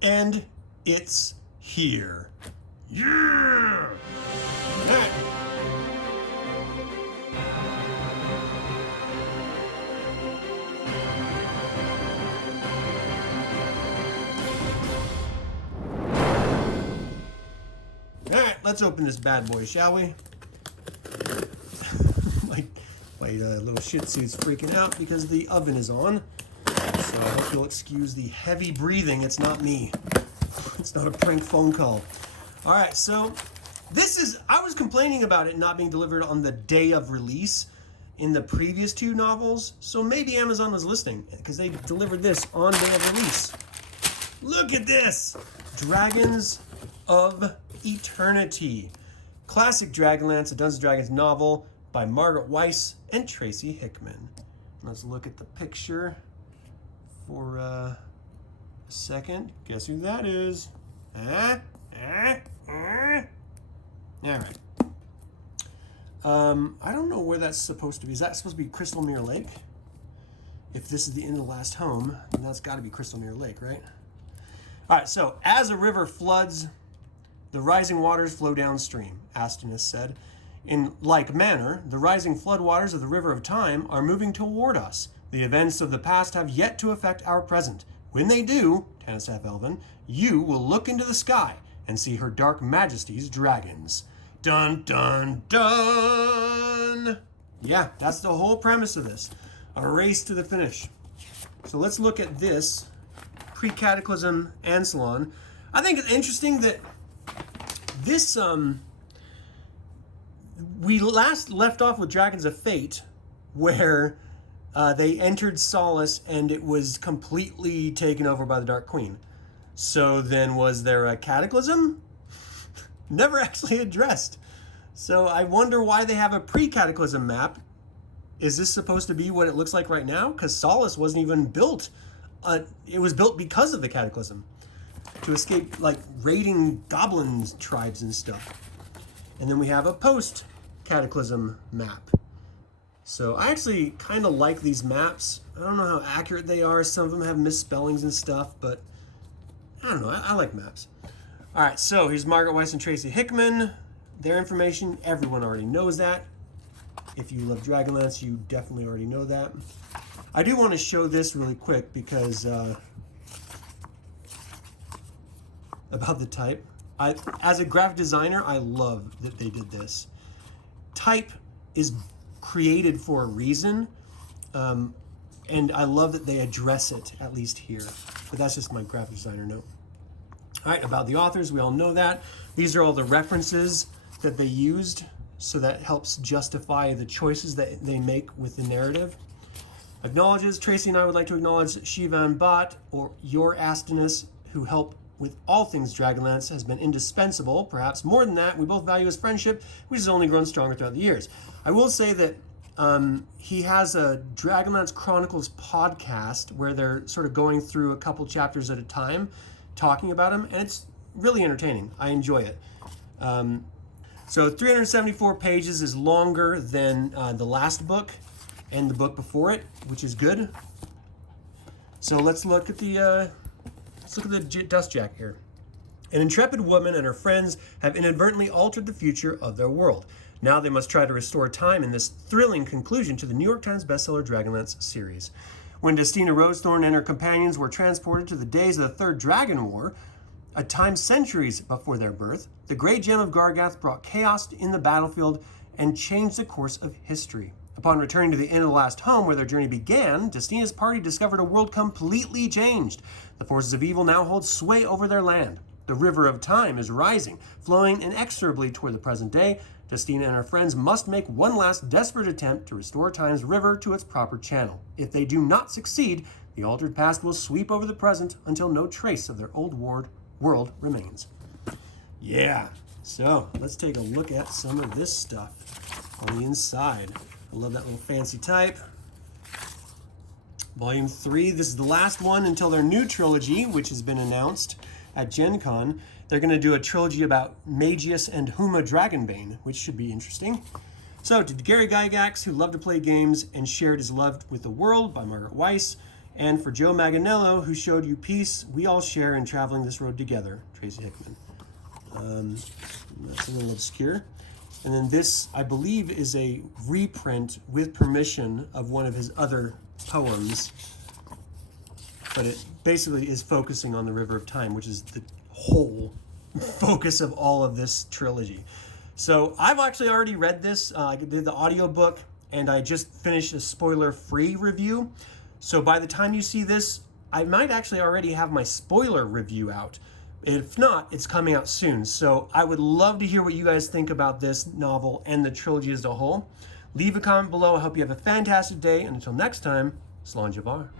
And it's here. Yeah! Alright. Alright, let's open this bad boy, shall we? my little Shih Tzu's freaking out because the oven is on. So I hope you'll excuse the heavy breathing. It's not me. It's not a prank phone call. All right, so I was complaining about it not being delivered on the day of release in the previous two novels. So maybe Amazon was listening because they delivered this on day of release. Look at this. Dragons of Eternity. Classic Dragonlance, a Dungeons & Dragons novel by Margaret Weis and Tracy Hickman. Let's look at the picture for a second. Guess who that is? All right. I don't know where that's supposed to be. Is that supposed to be Crystal Mirror Lake? If this is the end of the last home, then that's got to be Crystal Mirror Lake, right? All right, so as a river floods, the rising waters flow downstream, Destinies said. In like manner, the rising floodwaters of the River of Time are moving toward us. The events of the past have yet to affect our present. When they do, Tanistaf Elven, you will look into the sky and see her dark majesty's dragons. Dun, dun, dun! Yeah, that's the whole premise of this. A race to the finish. So let's look at this pre-Cataclysm Ansalon. I think it's interesting that this, we last left off with Dragons of Fate, where they entered Solace and it was completely taken over by the Dark Queen. So then was there a Cataclysm? Never actually addressed. So I wonder why they have a pre-Cataclysm map. Is this supposed to be what it looks like right now? Because Solace wasn't even built. It was built because of the Cataclysm, to escape like raiding goblin tribes and stuff. And then we have a post-Cataclysm map. So I actually kind of like these maps. I don't know how accurate they are. Some of them have misspellings and stuff, but I don't know. I like maps. All right, so here's Margaret Weis and Tracy Hickman. Their information, everyone already knows that. If you love Dragonlance, you definitely already know that. I do want to show this really quick because about the type. As a graphic designer, I love that they did this. Type is created for a reason, and I love that they address it, at least here. But that's just my graphic designer note. All right, about the authors, we all know that. These are all the references that they used, so that helps justify the choices that they make with the narrative. Acknowledges, Tracy and I would like to acknowledge Shiva and Bot, or your Destinies, who help with all things Dragonlance, has been indispensable. Perhaps more than that, we both value his friendship, which has only grown stronger throughout the years. I will say that he has a Dragonlance Chronicles podcast where they're sort of going through a couple chapters at a time, talking about him, and it's really entertaining. I enjoy it. So 374 pages is longer than the last book and the book before it, which is good. So let's look at the dust jacket here. An intrepid woman and her friends have inadvertently altered the future of their world. Now they must try to restore time in this thrilling conclusion to the New York Times bestseller Dragonlance series. When Destina Rosethorn and her companions were transported to the days of the Third Dragon War, a time centuries before their birth, the Graygem of Gargath brought chaos in the battlefield and changed the course of history. Upon returning to the Inn of the Last Home where their journey began, Destina's party discovered a world completely changed. The forces of evil now hold sway over their land. The river of time is rising, flowing inexorably toward the present day. Destina and her friends must make one last desperate attempt to restore Time's river to its proper channel. If they do not succeed, the altered past will sweep over the present until no trace of their old world remains. Yeah, so let's take a look at some of this stuff on the inside. I love that little fancy type. Volume 3, this is the last one until their new trilogy, which has been announced at Gen Con. They're going to do a trilogy about Magius and Huma Dragonbane, which should be interesting. So, to Gary Gygax, who loved to play games and shared his love with the world, by Margaret Weis, And for Joe Manganiello, who showed you peace, we all share in traveling this road together, Tracy Hickman. That's a little obscure. And then this, I believe, is a reprint with permission of one of his other poems. But it basically is focusing on the River of Time, which is the whole focus of all of this trilogy. So I've actually already read this. I did the audiobook, and I just finished a spoiler-free review. So by the time you see this, I might actually already have my spoiler review out. If not, it's coming out soon. So I would love to hear what you guys think about this novel and the trilogy as a whole. Leave a comment below. I hope you have a fantastic day. And until next time, Slán Javar.